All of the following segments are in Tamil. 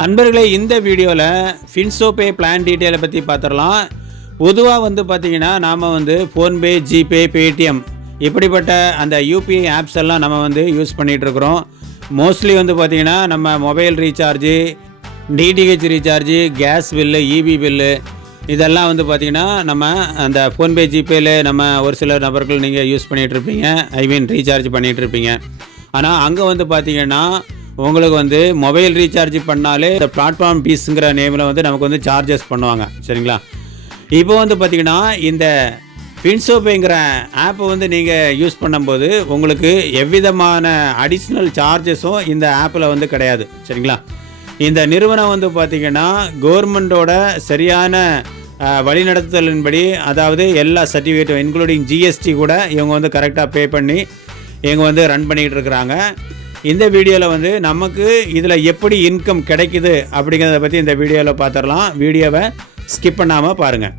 அன்பர்களே இந்த வீடியோவில் ஃபின்சோபே பிளான் டீட்டெயிலை பற்றி பார்த்துடலாம் பொதுவாக வந்து பார்த்திங்கன்னா நாம் வந்து ஃபோன்பே ஜிபே பேடிஎம் இப்படிப்பட்ட அந்த யூபிஐ ஆப்ஸ் எல்லாம் நம்ம வந்து யூஸ் பண்ணிகிட்ருக்குறோம் மோஸ்ட்லி வந்து பார்த்திங்கன்னா நம்ம mobile recharge DTH recharge gas bill EB bill இதெல்லாம் வந்து பார்த்திங்கன்னா நம்ம அந்த ஃபோன்பே ஜிபேல நம்ம ஒரு சில நபர்கள் நீங்கள் யூஸ் பண்ணிகிட்ருப்பீங்க ஐ மீன் ரீசார்ஜ் பண்ணிகிட்ருப்பீங்க ஆனால் அங்கே வந்து பார்த்தீங்கன்னா உங்களுக்கு வந்து மொபைல் ரீசார்ஜ் பண்ணாலே இந்த பிளாட்ஃபார்ம் பீஸுங்கிற நேமில் வந்து நமக்கு வந்து சார்ஜஸ் பண்ணுவாங்க. சரிங்களா? இப்போ வந்து பார்த்தீங்கன்னா இந்த ஃபின்சோப்பேங்கிற ஆப்பை வந்து நீங்கள் யூஸ் பண்ணும்போது உங்களுக்கு எவ்விதமான அடிஷ்னல் சார்ஜஸும் இந்த ஆப்பில் வந்து கிடையாது. சரிங்களா? இந்த நிறுவனம் வந்து பார்த்திங்கன்னா கவர்மெண்ட்டோட சரியான வழிநடத்துதலின்படி அதாவது எல்லா சர்டிஃபிகேட்டும் இன்க்ளூடிங் ஜிஎஸ்டி கூட இவங்க வந்து கரெக்டாக பே பண்ணி இவங்க வந்து ரன் பண்ணிக்கிட்டு இருக்கிறாங்க. இந்த வீடியோவில் வந்து நமக்கு இதில் எப்படி இன்கம் கிடைக்குது அப்படிங்கிறத பற்றி இந்த வீடியோவில் பார்த்துடலாம் வீடியோவை ஸ்கிப் பண்ணாமல் பாருங்கள்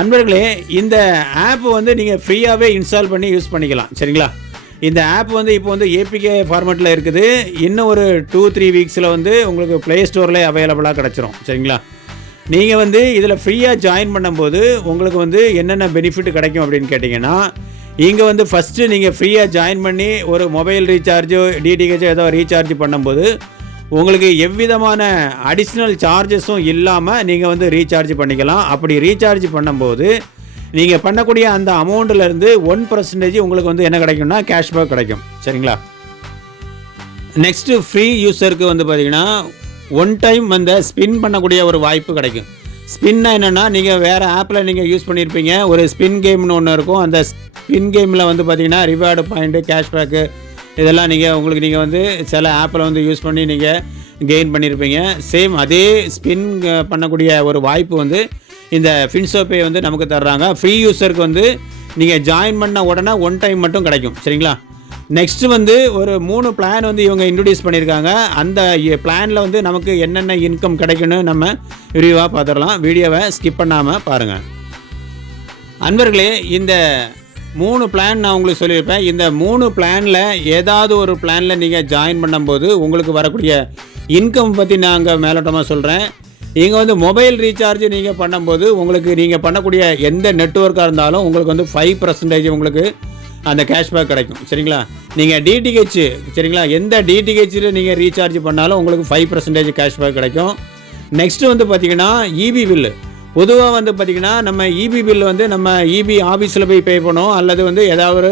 அன்பர்களே இந்த ஆப் வந்து நீங்கள் ஃப்ரீயாகவே இன்ஸ்டால் பண்ணி யூஸ் பண்ணிக்கலாம். சரிங்களா? இந்த ஆப் வந்து இப்போ வந்து ஏபிகே ஃபார்மேட்டில் இருக்குது. இன்னும் ஒரு டூ த்ரீ வீக்ஸில் வந்து உங்களுக்கு ப்ளே ஸ்டோரில் அவைலபிளாக கிடச்சிரும். சரிங்களா? நீங்கள் வந்து இதில் ஃப்ரீயாக ஜாயின் பண்ணும்போது உங்களுக்கு வந்து என்னென்ன பெனிஃபிட் கிடைக்கும் அப்படின்னு கேட்டிங்கன்னா இங்கே வந்து ஃபஸ்ட்டு நீங்கள் ஃப்ரீயாக ஜாயின் பண்ணி ஒரு மொபைல் ரீசார்ஜோ டிடிஹெச்சோ ஏதோ ரீசார்ஜ் பண்ணும்போது உங்களுக்கு எவ்விதமான அடிஷ்னல் சார்ஜஸும் இல்லாமல் நீங்கள் வந்து ரீசார்ஜ் பண்ணிக்கலாம். அப்படி ரீசார்ஜ் பண்ணும்போது நீங்கள் பண்ணக்கூடிய அந்த அமௌண்ட்டிலேருந்து ஒன் பர்சன்டேஜ் உங்களுக்கு வந்து என்ன கிடைக்கும்னா கேஷ்பேக் கிடைக்கும். சரிங்களா? நெக்ஸ்ட்டு ஃப்ரீ யூஸருக்கு வந்து பார்த்தீங்கன்னா ஒன் டைம் அந்த ஸ்பின் பண்ணக்கூடிய ஒரு வாய்ப்பு கிடைக்கும். ஸ்பின்னா என்னென்னா நீங்கள் வேறு ஆப்பில் நீங்கள் யூஸ் பண்ணியிருப்பீங்க ஒரு ஸ்பின் கேம்னு ஒன்று இருக்கும். அந்த ஸ்பின் கேமில் வந்து பார்த்தீங்கன்னா ரிவார்டு பாயிண்ட்டு கேஷ்பேக்கு இதெல்லாம் நீங்கள் உங்களுக்கு நீங்கள் வந்து சில ஆப்பில் வந்து யூஸ் பண்ணி நீங்கள் கெயின் பண்ணியிருப்பீங்க சேம் அதே ஸ்பின் பண்ணக்கூடிய ஒரு வாய்ப்பு வந்து இந்த ஃபின்சோபே வந்து நமக்கு தர்றாங்க. ஃப்ரீ யூஸருக்கு வந்து நீங்கள் ஜாயின் பண்ண உடனே ஒன் டைம் மட்டும் கிடைக்கும். சரிங்களா? நெக்ஸ்ட் வந்து ஒரு மூணு பிளான் வந்து இவங்க இன்ட்ரடியூஸ் பண்ணியிருக்காங்க அந்த பிளானில் வந்து நமக்கு என்னென்ன இன்கம் கிடைக்குன்னு நம்ம விரிவாக பார்த்துடலாம். வீடியோவை ஸ்கிப் பண்ணாமல் பாருங்கள் அன்பர்களே இந்த மூணு பிளான் நான் உங்களுக்கு சொல்லியிருப்பேன். இந்த மூணு பிளானில் ஏதாவது ஒரு பிளானில் நீங்கள் ஜாயின் பண்ணும்போது உங்களுக்கு வரக்கூடிய இன்கம் பற்றி நாங்கள் மேலோட்டமாக சொல்கிறேன் இங்கே வந்து மொபைல் ரீசார்ஜ் நீங்கள் பண்ணும்போது உங்களுக்கு நீங்கள் பண்ணக்கூடிய எந்த நெட்ஒர்க்காக இருந்தாலும் உங்களுக்கு வந்து ஃபைவ் பர்சன்டேஜ் உங்களுக்கு அந்த கேஷ்பேக் கிடைக்கும். சரிங்களா? நீங்கள் டிடிஹெச் சரிங்களா? எந்த டிடிஹெச்சில் நீங்கள் ரீசார்ஜ் பண்ணாலும் உங்களுக்கு ஃபைவ் பர்சன்டேஜ் கேஷ்பேக் கிடைக்கும். நெக்ஸ்ட்டு வந்து பார்த்தீங்கன்னா இபி பில்லு பொதுவாக வந்து பார்த்திங்கன்னா நம்ம இபி பில் வந்து நம்ம இபி ஆஃபீஸில் போய் பே பண்ணுவோம். அல்லது வந்து ஏதாவது ஒரு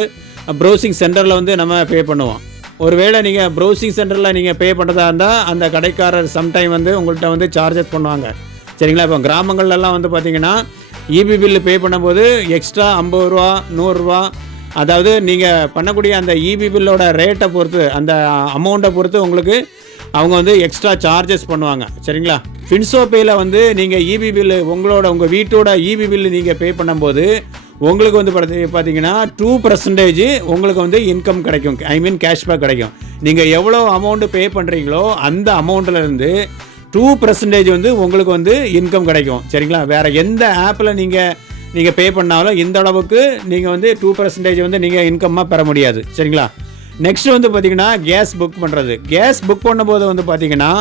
ப்ரௌசிங் சென்டரில் வந்து நம்ம பே பண்ணுவோம். ஒருவேளை நீங்கள் ப்ரௌசிங் சென்டரில் நீங்கள் பே பண்ணுறதா இருந்தால் அந்த கடைக்காரர் சம்டைம் வந்து உங்கள்கிட்ட வந்து சார்ஜஸ் பண்ணுவாங்க. சரிங்களா? இப்போ கிராமங்கள்லாம் வந்து பார்த்திங்கன்னா இபி பில்லு பே பண்ணும்போது எக்ஸ்ட்ரா ஐம்பது ரூபா நூறுரூவா அதாவது நீங்கள் பண்ணக்கூடிய அந்த இபி பில்லோட ரேட்டை பொறுத்து அந்த அமௌண்ட்டை பொறுத்து உங்களுக்கு அவங்க வந்து எக்ஸ்ட்ரா சார்ஜஸ் பண்ணுவாங்க. சரிங்களா? ஃபின்சோ பேயில் வந்து நீங்கள் இபி பில்லு உங்களோட உங்கள் வீட்டோட இபி பில்லு நீங்கள் பே பண்ணும்போது உங்களுக்கு வந்து பார்த்தி- பார்த்தீங்கன்னா டூ பர்சன்டேஜ் உங்களுக்கு வந்து இன்கம் கிடைக்கும். ஐ மீன் கேஷ்பேக் கிடைக்கும். நீங்கள் எவ்வளோ அமௌண்ட்டு பே பண்ணுறீங்களோ அந்த அமௌண்ட்டிலேருந்து டூ பர்சன்டேஜ் வந்து உங்களுக்கு வந்து இன்கம் கிடைக்கும். சரிங்களா? வேறு எந்த ஆப்பில் நீங்கள் நீங்கள் பே பண்ணாலும் இந்த அளவுக்கு நீங்கள் வந்து டூ பர்சன்டேஜ் வந்து நீங்கள் இன்கம்மாக பெற முடியாது. சரிங்களா? நெக்ஸ்ட் வந்து பார்த்தீங்கன்னா கேஸ் புக் பண்ணுறது கேஸ் புக் பண்ணும்போது வந்து பார்த்தீங்கன்னா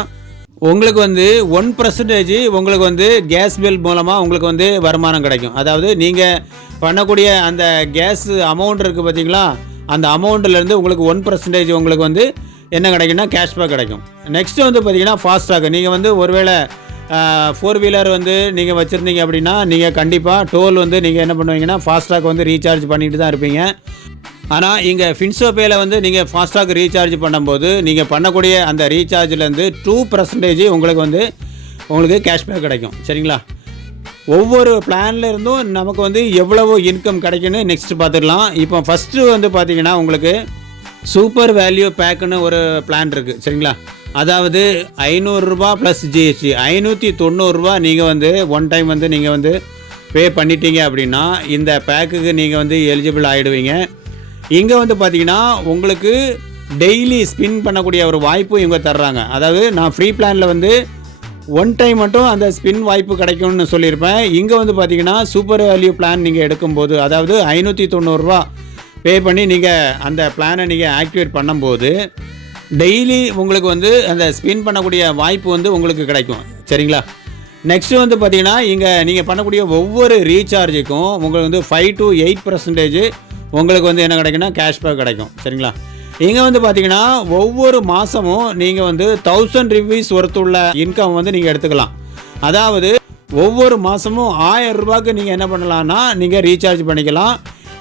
உங்களுக்கு வந்து ஒன் பர்சன்டேஜ் உங்களுக்கு வந்து கேஸ் பில் மூலமாக உங்களுக்கு வந்து வருமானம் கிடைக்கும். அதாவது நீங்கள் பண்ணக்கூடிய அந்த கேஸ் அமௌண்ட் இருக்குது பார்த்தீங்களா அந்த அமௌண்ட்லேருந்து உங்களுக்கு ஒன் பர்சன்டேஜ் உங்களுக்கு வந்து என்ன கிடைக்கும்னா கேஷ்பேக் கிடைக்கும். நெக்ஸ்ட்டு வந்து பார்த்தீங்கன்னா ஃபாஸ்டாக் நீங்கள் வந்து ஒருவேளை ஃபோர் வீலர் வந்து நீங்கள் வச்சுருந்தீங்க அப்படின்னா நீங்கள் கண்டிப்பாக டோல் வந்து நீங்கள் என்ன பண்ணுவீங்கன்னா ஃபாஸ்டாக் வந்து ரீசார்ஜ் பண்ணிட்டு தான் இருப்பீங்க. ஆனால் இங்கே ஃபின்சோ பேயில் வந்து நீங்கள் ஃபாஸ்டாக் ரீசார்ஜ் பண்ணும்போது நீங்கள் பண்ணக்கூடிய அந்த ரீசார்ஜ்லேருந்து டூ பர்சன்டேஜ் உங்களுக்கு வந்து உங்களுக்கு கேஷ்பேக் கிடைக்கும். சரிங்களா? ஒவ்வொரு பிளான்ல இருந்தும் நமக்கு வந்து எவ்வளவு இன்கம் கிடைக்குன்னு நெக்ஸ்ட் பார்த்துக்கலாம் இப்போ ஃபஸ்ட்டு வந்து பார்த்தீங்கன்னா உங்களுக்கு சூப்பர் வேல்யூ பேக்குன்னு ஒரு பிளான் இருக்குது சரிங்களா? அதாவது ஐநூறுரூபா ப்ளஸ் ஜிஎஸ்டி ஐநூற்றி தொண்ணூறுரூவா நீங்கள் வந்து ஒன் டைம் வந்து நீங்கள் வந்து பே பண்ணிட்டீங்க அப்படின்னா இந்த பேக்குக்கு நீங்கள் வந்து எலிஜிபிள் ஆகிடுவீங்க இங்கே வந்து பார்த்தீங்கன்னா உங்களுக்கு டெய்லி ஸ்பின் பண்ணக்கூடிய ஒரு வாய்ப்பு இவங்க தர்றாங்க. அதாவது நான் ஃப்ரீ பிளானில் வந்து ஒன் டைம் மட்டும் அந்த ஸ்பின் வாய்ப்பு கிடைக்கும்னு சொல்லியிருப்பேன். இங்கே வந்து பார்த்தீங்கன்னா சூப்பர் வேல்யூ பிளான் நீங்கள் எடுக்கும்போது அதாவது ஐநூற்றி தொண்ணூறுரூவா பே பண்ணி நீங்கள் அந்த பிளானை நீங்கள் ஆக்டிவேட் பண்ணும்போது டெய்லி உங்களுக்கு வந்து அந்த ஸ்பின் பண்ணக்கூடிய வாய்ப்பு வந்து உங்களுக்கு கிடைக்கும். சரிங்களா? நெக்ஸ்ட்டு வந்து பார்த்தீங்கன்னா இங்கே நீங்கள் பண்ணக்கூடிய ஒவ்வொரு ரீசார்ஜுக்கும் உங்களுக்கு வந்து ஃபைவ் டு எயிட் பர்சன்டேஜ் உங்களுக்கு வந்து என்ன கிடைக்குன்னா கேஷ்பேக் கிடைக்கும். சரிங்களா? இங்கே வந்து பார்த்தீங்கன்னா ஒவ்வொரு மாதமும் நீங்கள் வந்து தௌசண்ட் ரிவ்யூஸ் ஒருத்துள்ள இன்கம் வந்து நீங்கள் எடுத்துக்கலாம். அதாவது ஒவ்வொரு மாதமும் ஆயிரம் ரூபாய்க்கு நீங்கள் என்ன பண்ணலான்னா நீங்கள் ரீசார்ஜ் பண்ணிக்கலாம்.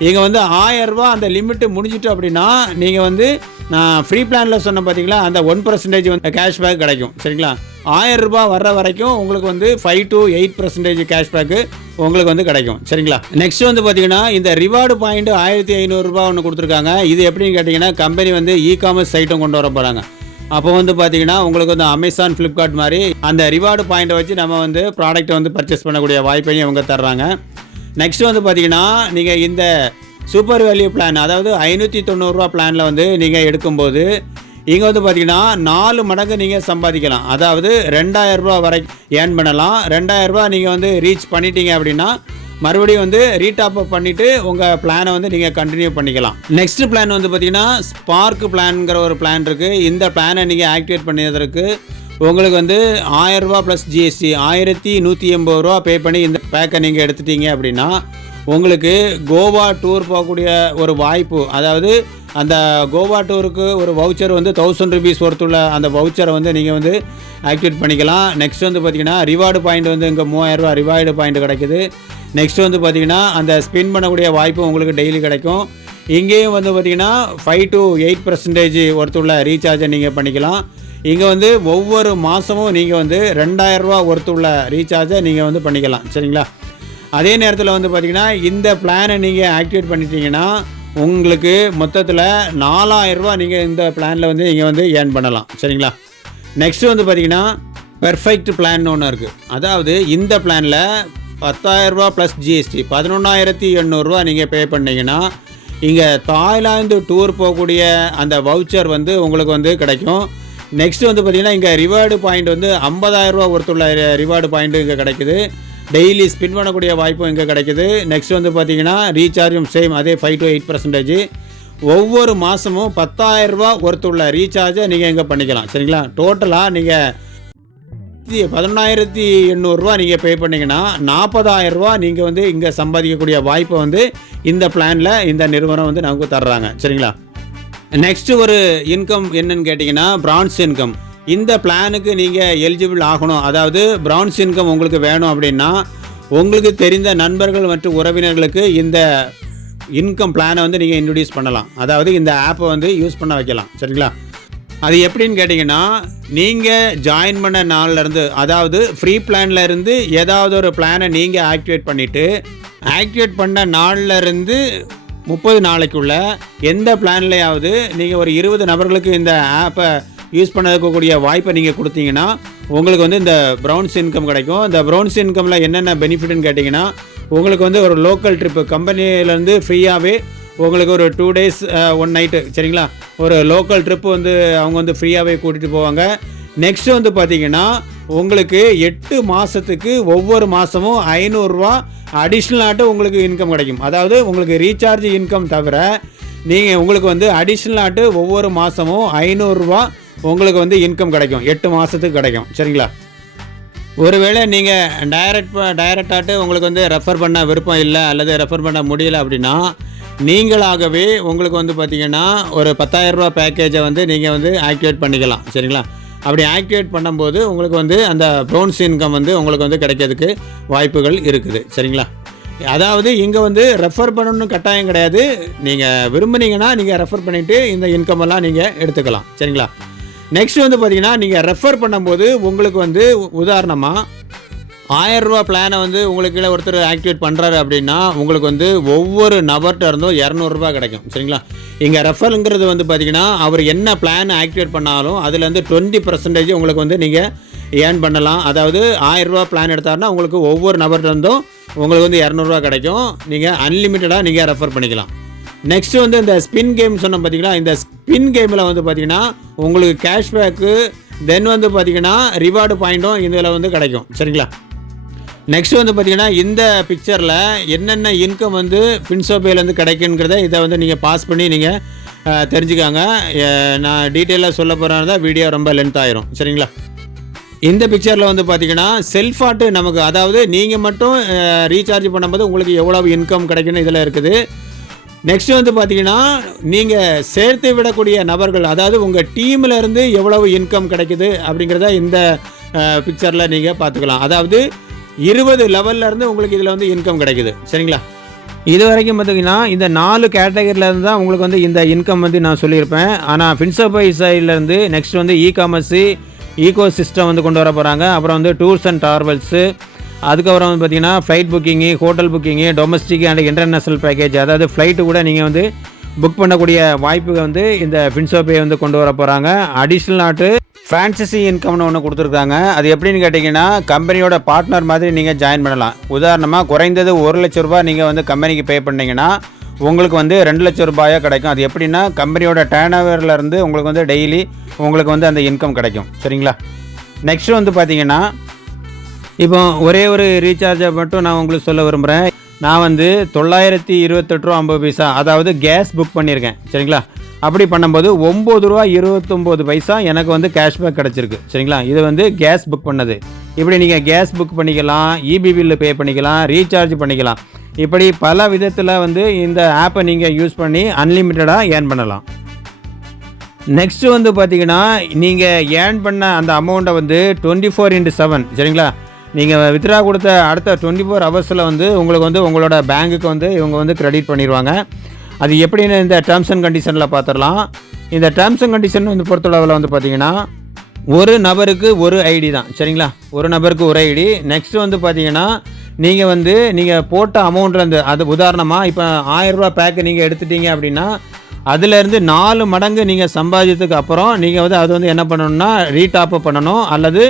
இங்கே வந்து ஆயரூபா அந்த லிமிட்டு முடிஞ்சிட்டு அப்படின்னா நீங்கள் வந்து நான் ஃப்ரீ பிளானில் சொன்ன பார்த்தீங்களா அந்த ஒன் பர்சன்டேஜ் வந்து கேஷ்பேக் கிடைக்கும். சரிங்களா? ஆயிரம் ரூபாய் வர்ற வரைக்கும் உங்களுக்கு வந்து five to eight percentage cashback உங்களுக்கு வந்து கிடைக்கும். சரிங்களா? நெக்ஸ்ட் வந்து பார்த்தீங்கன்னா இந்த ரிவார்டு பாயிண்ட் ஆயிரத்தி ஐநூறுரூபா ஒன்று கொடுத்துருக்காங்க. இது எப்படின்னு கேட்டிங்கன்னா கம்பெனி வந்து இ காமர்ஸ் சைட்டும் கொண்டு வர போகிறாங்க அப்போ வந்து பார்த்தீங்கன்னா உங்களுக்கு வந்து அமேசான் ஃப்ளிப்கார்ட் மாதிரி அந்த ரிவார்டு பாயிண்ட்டை வச்சு நம்ம வந்து ப்ராடக்ட்டை வந்து பர்ச்சேஸ் பண்ணக்கூடிய வாய்ப்பையும் இவங்க தர்றாங்க. நெக்ஸ்ட் வந்து பார்த்தீங்கன்னா நீங்கள் இந்த சூப்பர் வேல்யூ பிளான் அதாவது ஐநூற்றி தொண்ணூறுரூவா பிளானில் வந்து நீங்கள் எடுக்கும்போது இங்கே வந்து பார்த்தீங்கன்னா நாலு மடங்கு நீங்கள் சம்பாதிக்கலாம். அதாவது ரெண்டாயிரரூபா வரை ஏர்ன் பண்ணலாம். ரெண்டாயிரரூபா நீங்கள் வந்து ரீச் பண்ணிட்டீங்க அப்படின்னா மறுபடியும் வந்து ரீடாப் அப் பண்ணிவிட்டு உங்கள் பிளானை வந்து நீங்கள் கண்டினியூ பண்ணிக்கலாம். நெக்ஸ்ட் பிளான் வந்து பார்த்தீங்கன்னா ஸ்பார்க் பிளான்ங்கிற ஒரு பிளான் இருக்குது இந்த பிளானை நீங்கள் ஆக்டிவேட் பண்ணியதற்கு உங்களுக்கு வந்து ஆயரூபா ப்ளஸ் ஜிஎஸ்டி ஆயிரத்தி நூற்றி எண்பது ரூபா பே பண்ணி இந்த பேக்கை நீங்கள் எடுத்துட்டீங்க அப்படின்னா உங்களுக்கு கோவா டூர் போகக்கூடிய ஒரு வாய்ப்பு அதாவது அந்த கோவா டூருக்கு ஒரு வவுச்சர் வந்து தௌசண்ட் ருபீஸ் ஒருத்துள்ள அந்த வவுச்சரை வந்து நீங்கள் வந்து ஆக்டிவேட் பண்ணிக்கலாம். நெக்ஸ்ட் வந்து பார்த்தீங்கன்னா ரிவார்டு பாயிண்ட் வந்து இங்கே மூவாயிரரூபா ரிவார்டு பாயிண்ட் கிடைக்குது. நெக்ஸ்ட் வந்து பார்த்தீங்கன்னா அந்த ஸ்பின் பண்ணக்கூடிய வாய்ப்பு உங்களுக்கு டெய்லி கிடைக்கும். இங்கேயும் வந்து பார்த்திங்கன்னா ஃபைவ் டு எயிட் பர்சன்டேஜ் ஒருத்துள்ள ரீசார்ஜை நீங்கள் பண்ணிக்கலாம். இங்கே வந்து ஒவ்வொரு மாதமும் நீங்கள் வந்து ரெண்டாயிரரூவா ஒருத்துள்ள ரீசார்ஜை நீங்கள் வந்து பண்ணிக்கலாம். சரிங்களா? அதே நேரத்தில் வந்து பார்த்தீங்கன்னா இந்த பிளானை நீங்கள் ஆக்டிவேட் பண்ணிட்டீங்கன்னா உங்களுக்கு மொத்தத்தில் நாலாயிரரூவா நீங்கள் இந்த பிளானில் வந்து நீங்கள் வந்து ஏர்ன் பண்ணலாம். சரிங்களா? நெக்ஸ்ட் வந்து பார்த்தீங்கன்னா பெர்ஃபெக்ட் பிளான் ஒன்று இருக்குது அதாவது இந்த பிளானில் பத்தாயிரரூபா ப்ளஸ் ஜிஎஸ்டி பதினொன்றாயிரத்தி எண்ணூறுரூவா நீங்கள் பே பண்ணீங்கன்னா இங்கே தாய்லாந்து டூர் போகக்கூடிய அந்த வவுச்சர் வந்து உங்களுக்கு வந்து கிடைக்கும். நெக்ஸ்ட் வந்து பார்த்தீங்கன்னா இங்கே ரிவார்டு பாயிண்ட் வந்து ஐம்பதாயிரரூபா ஒருத்துள்ள ரிவார்டு பாயிண்ட்டு இங்கே கிடைக்குது. டெய்லி ஸ்பின் பண்ணக்கூடிய வாய்ப்பும் இங்கே கிடைக்குது. நெக்ஸ்ட் வந்து பார்த்தீங்கன்னா ரீசார்ஜும் சேம் அதே ஃபைவ் டு எயிட் பர்சன்டேஜ் ஒவ்வொரு மாதமும் பத்தாயிரரூபா ஒருத்துள்ள ரீசார்ஜை நீங்கள் இங்கே பண்ணிக்கலாம். சரிங்களா? டோட்டலாக நீங்கள் பதினொன்றாயிரத்தி எண்ணூறுரூவா நீங்கள் பே பண்ணிங்கன்னா நாற்பதாயிரரூவா நீங்கள் வந்து இங்கே சம்பாதிக்கக்கூடிய வாய்ப்பை வந்து இந்த பிளானில் இந்த நிறுவனம் வந்து நமக்கு தர்றாங்க. சரிங்களா? நெக்ஸ்ட்டு ஒரு இன்கம் என்னன்னு கேட்டிங்கன்னா பிரான்ஸ் இன்கம் இந்த பிளானுக்கு நீங்கள் எலிஜிபிள் ஆகணும். அதாவது பிரான்ஸ் இன்கம் உங்களுக்கு வேணும் அப்படின்னா உங்களுக்கு தெரிந்த நண்பர்கள் மற்றும் உறவினர்களுக்கு இந்த இன்கம் பிளானை வந்து நீங்கள் இன்ட்ரடியூஸ் பண்ணலாம். அதாவது இந்த ஆப்பை வந்து யூஸ் பண்ண வைக்கலாம். சரிங்களா? அது எப்படின்னு கேட்டிங்கன்னா நீங்கள் ஜாயின் பண்ண நாள்லேருந்து அதாவது ஃப்ரீ பிளானில் இருந்து ஏதாவது ஒரு பிளானை நீங்கள் ஆக்டிவேட் பண்ணிவிட்டு ஆக்டிவேட் பண்ண நாள்லேருந்து முப்பது நாளைக்குள்ள எந்த பிளான்லையாவது நீங்கள் ஒரு இருபது நபர்களுக்கு இந்த ஆப்பை யூஸ் பண்ணக்கூடிய வாய்ப்பை நீங்கள் கொடுத்தீங்கன்னா உங்களுக்கு வந்து இந்த ப்ரௌன்ஸ் இன்கம் கிடைக்கும். இந்த ப்ரௌன்ஸ் இன்கமில் என்னென்ன பெனிஃபிட்னு கேட்டிங்கன்னா உங்களுக்கு வந்து ஒரு லோக்கல் ட்ரிப்பு கம்பெனியிலேருந்து ஃப்ரீயாகவே உங்களுக்கு ஒரு டூ டேஸ் ஒன் நைட்டு சரிங்களா? ஒரு லோக்கல் ட்ரிப்பு வந்து அவங்க வந்து ஃப்ரீயாகவே கூட்டிகிட்டு போவாங்க. நெக்ஸ்ட்டு வந்து பார்த்தீங்கன்னா உங்களுக்கு எட்டு மாதத்துக்கு ஒவ்வொரு மாதமும் ஐநூறுரூவா அடிஷ்னலாட்டு உங்களுக்கு இன்கம் கிடைக்கும். அதாவது உங்களுக்கு ரீசார்ஜ் இன்கம் தவிர நீங்கள் உங்களுக்கு வந்து அடிஷ்னலாட்டு ஒவ்வொரு மாதமும் ஐநூறுரூவா உங்களுக்கு வந்து இன்கம் கிடைக்கும். எட்டு மாதத்துக்கு கிடைக்கும். சரிங்களா? ஒருவேளை நீங்கள் டைரக்ட் டைரக்டாட்டு உங்களுக்கு வந்து ரெஃபர் பண்ண விருப்பம் இல்லை அல்லது ரெஃபர் பண்ண முடியல அப்படின்னா நீங்களாகவே உங்களுக்கு வந்து பார்த்தீங்கன்னா ஒரு பத்தாயிரரூபா பேக்கேஜை வந்து நீங்கள் வந்து ஆக்டிவேட் பண்ணிக்கலாம். சரிங்களா? அப்படி ஆக்டிவேட் பண்ணும்போது உங்களுக்கு வந்து அந்த ப்ரௌன்ஸ் இன்கம் வந்து உங்களுக்கு வந்து கிடைக்கிறதுக்கு வாய்ப்புகள் இருக்குது. சரிங்களா? அதாவது இங்கே வந்து ரெஃபர் பண்ணணும்னு கட்டாயம் கிடையாது. நீங்கள் விரும்புனீங்கன்னா நீங்கள் ரெஃபர் பண்ணிவிட்டு இந்த இன்கம் எல்லாம் நீங்கள் எடுத்துக்கலாம். சரிங்களா? நெக்ஸ்ட் வந்து பார்த்தீங்கன்னா நீங்கள் ரெஃபர் பண்ணும்போது உங்களுக்கு வந்து உதாரணமாக ஆயிரரூபா பிளானை வந்து உங்களுக்கு கீழே ஒருத்தர் ஆக்டிவேட் பண்ணுறாரு அப்படின்னா உங்களுக்கு வந்து ஒவ்வொரு நபர்கிட்ட இருந்தும் இரநூறுபா கிடைக்கும். சரிங்களா? இங்கே ரெஃபருங்கிறது வந்து பார்த்தீங்கன்னா அவர் என்ன பிளான் ஆக்டிவேட் பண்ணாலும் அதுலேருந்து டுவெண்ட்டி பர்சன்டேஜ் உங்களுக்கு வந்து நீங்கள் ஏர்ன் பண்ணலாம். அதாவது ஆயிரரூபா பிளான் எடுத்தாருன்னா உங்களுக்கு ஒவ்வொரு நபர்கிட்ட இருந்தும் உங்களுக்கு வந்து இரநூறுவா கிடைக்கும். நீங்கள் அன்லிமிட்டடாக நீங்கள் ரெஃபர் பண்ணிக்கலாம். நெக்ஸ்ட் வந்து இந்த ஸ்பின் கேம் சொன்னோம் பார்த்தீங்களா இந்த ஸ்பின் கேமில் வந்து பார்த்தீங்கன்னா உங்களுக்கு கேஷ்பேக்கு தென் வந்து பார்த்தீங்கன்னா ரிவார்டு பாயிண்ட்டும் இதில் வந்து கிடைக்கும். சரிங்களா? நெக்ஸ்ட் வந்து பார்த்தீங்கன்னா இந்த பிக்சரில் என்னென்ன இன்கம் வந்து பின்சோபேலேருந்து கிடைக்குங்கிறத இதை வந்து நீங்கள் பாஸ் பண்ணி நீங்கள் தெரிஞ்சுக்காங்க. நான் டீட்டெயிலாக சொல்ல போகிறதா வீடியோ ரொம்ப லென்த் ஆயிரும் சரிங்களா? இந்த பிக்சரில் வந்து பார்த்தீங்கன்னா செல்ஃபாட்டு நமக்கு அதாவது நீங்கள் மட்டும் ரீசார்ஜ் பண்ணும்போது உங்களுக்கு எவ்வளவு இன்கம் கிடைக்குன்னு இதில் இருக்குது. நெக்ஸ்ட் வந்து பார்த்தீங்கன்னா நீங்கள் சேர்த்து விடக்கூடிய நபர்கள் அதாவது உங்கள் டீமில் இருந்து எவ்வளவு இன்கம் கிடைக்குது அப்படிங்கிறத இந்த பிக்சரில் நீங்கள் பார்த்துக்கலாம். அதாவது இருபது லெவல்ல இருந்து உங்களுக்கு இதில் வந்து இன்கம் கிடைக்குது. சரிங்களா? இது வரைக்கும் பார்த்தீங்கன்னா இந்த நாலு கேட்டகரியிலேருந்து தான் உங்களுக்கு வந்து இந்த இன்கம் வந்து நான் சொல்லியிருப்பேன். ஆனால் ஃபின்சோபை சைட்லேருந்து நெக்ஸ்ட் வந்து இ காமர்ஸு ஈகோ சிஸ்டம் வந்து கொண்டு வர போகிறாங்க அப்புறம் வந்து டூர்ஸ் அண்ட் ட்ராவல்ஸு அதுக்கப்புறம் வந்து பார்த்தீங்கன்னா flight booking hotel booking domestic and international package அதாவது ஃப்ளைட்டு கூட நீங்கள் வந்து புக் பண்ணக்கூடிய வாய்ப்பு வந்து இந்த ஃபின்சோபே வந்து கொண்டு வர போகிறாங்க அடிஷ்னல் நாட்டு ஃப்ரான்சைசி இன்கம்னு ஒன்று கொடுத்துருக்காங்க. அது எப்படின்னு கேட்டிங்கன்னா கம்பெனியோட பார்ட்னர் மாதிரி நீங்கள் ஜாயின் பண்ணலாம். உதாரணமாக குறைந்தது ஒரு லட்ச ரூபாய் நீங்கள் வந்து கம்பெனிக்கு பே பண்ணிங்கன்னா உங்களுக்கு வந்து ரெண்டு லட்ச ரூபாயாக கிடைக்கும். அது எப்படின்னா கம்பெனியோட டேர்ன் இருந்து உங்களுக்கு வந்து டெய்லி உங்களுக்கு வந்து அந்த இன்கம் கிடைக்கும். சரிங்களா? நெக்ஸ்ட் வந்து பார்த்தீங்கன்னா இப்போ ஒரே ஒரு ரீசார்ஜை மட்டும் நான் உங்களுக்கு சொல்ல விரும்புகிறேன் நான் வந்து தொள்ளாயிரத்தி இருபத்தெட்டு ரூபா ஐம்பது பைசா அதாவது கேஸ் புக் பண்ணியிருக்கேன். சரிங்களா? அப்படி பண்ணும்போது ஒம்பது ரூபா இருபத்தொம்போது பைசா எனக்கு வந்து கேஷ்பேக் கிடச்சிருக்கு. சரிங்களா? இது வந்து கேஸ் புக் பண்ணது. இப்படி நீங்கள் கேஸ் புக் பண்ணிக்கலாம் இபி பில்லு பே பண்ணிக்கலாம் ரீசார்ஜ் பண்ணிக்கலாம். இப்படி பல விதத்தில் வந்து இந்த ஆப்பை நீங்கள் யூஸ் பண்ணி அன்லிமிட்டடாக ஏர்ன் பண்ணலாம். நெக்ஸ்ட் வந்து பார்த்தீங்கன்னா நீங்கள் ஏர்ன் பண்ண அந்த அமௌண்ட்டை வந்து டுவெண்ட்டி ஃபோர் இன்ட்டு செவன் சரிங்களா? நீங்கள் வித்ரா கொடுத்த அடுத்த டுவெண்ட்டி ஃபோர் ஹவர்ஸில் வந்து உங்களுக்கு வந்து உங்களோட பேங்க்குக்கு வந்து இவங்க வந்து க்ரெடிட் பண்ணிடுவாங்க அது எப்படின்னு இந்த டேர்ம்ஸ் அண்ட் கண்டிஷனில் பார்த்துடலாம். இந்த டேர்ம்ஸ் அண்ட் கண்டிஷன் வந்து பொறுத்தளவில் வந்து பார்த்தீங்கன்னா ஒரு நபருக்கு ஒரு ஐடி தான். சரிங்களா? ஒரு நபருக்கு ஒரு ஐடி நெக்ஸ்ட் வந்து பார்த்தீங்கன்னா நீங்கள் வந்து நீங்கள் போட்ட அமௌண்ட்லேருந்து அது உதாரணமாக இப்போ ஆயிரரூபா பேக்கு நீங்கள் எடுத்துட்டீங்க அப்படின்னா அதுலேருந்து நாலு மடங்கு நீங்கள் சம்பாதிச்சதுக்கு அப்புறம் நீங்கள் வந்து அது வந்து என்ன பண்ணணும்னா ரீடாப் பண்ணணும். அல்லது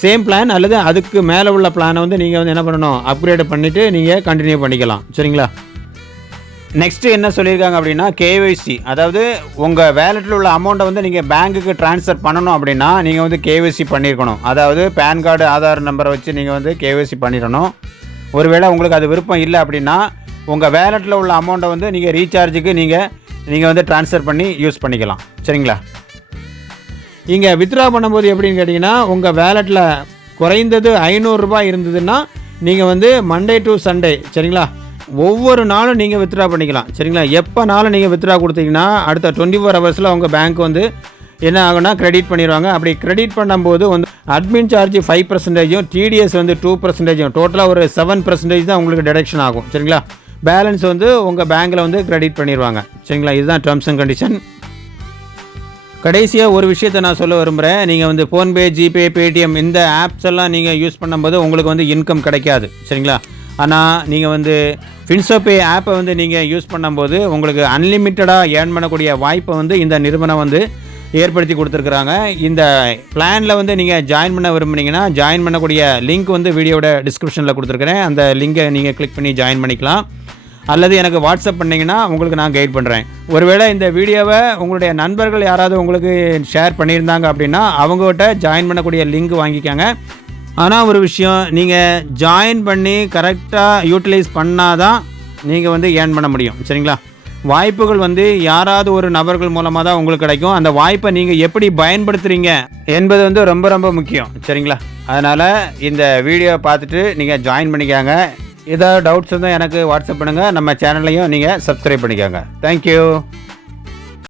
சேம் பிளான் அல்லது அதுக்கு மேலே உள்ள பிளானை வந்து நீங்கள் வந்து என்ன பண்ணணும்? அப்கிரேட் பண்ணிவிட்டு நீங்கள் கண்டினியூ பண்ணிக்கலாம். சரிங்களா? நெக்ஸ்ட்டு என்ன சொல்லியிருக்காங்க அப்படின்னா கேஒய்சி அதாவது உங்கள் வேலெட்டில் உள்ள அமௌண்ட்டை வந்து நீங்கள் பேங்க்குக்கு ட்ரான்ஸ்ஃபர் பண்ணணும் அப்படின்னா நீங்கள் வந்து கேஒய்சி பண்ணியிருக்கணும் அதாவது பேன் கார்டு ஆதார் நம்பரை வச்சு நீங்கள் வந்து கேஒய்சி பண்ணிடணும். ஒருவேளை உங்களுக்கு அது விருப்பம் இல்லை அப்படின்னா உங்கள் வேலெட்டில் உள்ள அமௌண்ட்டை வந்து நீங்கள் ரீசார்ஜுக்கு நீங்கள் நீங்கள் வந்து ட்ரான்ஸ்ஃபர் பண்ணி யூஸ் பண்ணிக்கலாம். சரிங்களா? இங்கே வித்ட்ரா பண்ணும்போது எப்படின்னு கேட்டிங்கன்னா உங்கள் வேலெட்டில் குறைந்தது ஐநூறுரூபா இருந்ததுன்னா நீங்கள் வந்து மண்டே டு சண்டே சரிங்களா? ஒவ்வொரு நாளும் நீங்கள் வித்ட்ரா பண்ணிக்கலாம். சரிங்களா? எப்போனாலும் நீங்கள் வித்ட்ரா கொடுத்தீங்கன்னா அடுத்த டுவெண்ட்டி ஃபோர் ஹவர்ஸில் உங்கள் பேங்க் வந்து என்ன ஆகும்னா கிரெடிட் பண்ணிடுவாங்க. அப்படி கிரெடிட் பண்ணும்போது வந்து அட்மின் சார்ஜ் ஃபைவ் பர்சன்டேஜும் டிடிஎஸ் வந்து டூ பர்சன்டேஜும் டோட்டலாக ஒரு செவன் பர்சன்டேஜ் தான் உங்களுக்கு டிடக்ஷன் ஆகும். சரிங்களா? பேலன்ஸ் வந்து உங்கள் பேங்க்கில் வந்து கிரெடிட் பண்ணிடுவாங்க. சரிங்களா? இதுதான் டேர்ம்ஸ் அண்ட் கண்டிஷன் கடைசியாக ஒரு விஷயத்தை நான் சொல்ல விரும்புகிறேன் நீங்கள் வந்து ஃபோன்பே ஜிபே பேடிஎம் இந்த ஆப்ஸ் எல்லாம் நீங்கள் யூஸ் பண்ணும்போது உங்களுக்கு வந்து இன்கம் கிடைக்காது. சரிங்களா? ஆனால் நீங்கள் வந்து ஃபின்சோபே ஆப்பை வந்து நீங்கள் யூஸ் பண்ணும்போது உங்களுக்கு அன்லிமிட்டடாக ஏர்ன் பண்ணக்கூடிய வாய்ப்பை வந்து இந்த நிறுவனம் வந்து ஏற்படுத்தி கொடுத்துருக்குறாங்க. இந்த பிளானில் வந்து நீங்கள் ஜாயின் பண்ண விரும்புனீங்கன்னா ஜாயின் பண்ணக்கூடிய லிங்க் வந்து வீடியோட டிஸ்கிரிப்ஷனில் கொடுத்துருக்குறேன். அந்த லிங்கை நீங்கள் கிளிக் பண்ணி ஜாயின் பண்ணிக்கலாம். அல்லது எனக்கு வாட்ஸ்அப் பண்ணிங்கன்னா உங்களுக்கு நான் கைட் பண்ணுறேன் ஒருவேளை இந்த வீடியோவை உங்களுடைய நண்பர்கள் யாராவது உங்களுக்கு ஷேர் பண்ணியிருந்தாங்க அப்படின்னா அவங்ககிட்ட ஜாயின் பண்ணக்கூடிய லிங்க் வாங்கிக்காங்க. ஆனால் ஒரு விஷயம் நீங்கள் ஜாயின் பண்ணி கரெக்டாக யூட்டிலைஸ் பண்ணால் தான் நீங்கள் வந்து ஏர்ன் பண்ண முடியும். சரிங்களா? வாய்ப்புகள் வந்து யாராவது ஒரு நபர்கள் மூலமாக தான் உங்களுக்கு கிடைக்கும். அந்த வாய்ப்பை நீங்கள் எப்படி பயன்படுத்துகிறீங்க என்பது வந்து ரொம்ப ரொம்ப முக்கியம். சரிங்களா? அதனால் இந்த வீடியோவை பார்த்துட்டு நீங்கள் ஜாயின் பண்ணிக்காங்க. ஏதாவது டவுட்ஸ் இருந்தால் எனக்கு வாட்ஸ்அப் பண்ணுங்கள் நம்ம சேனல்லையும் நீங்கள் சப்ஸ்கிரைப் பண்ணிக்கோங்க. தேங்க்யூ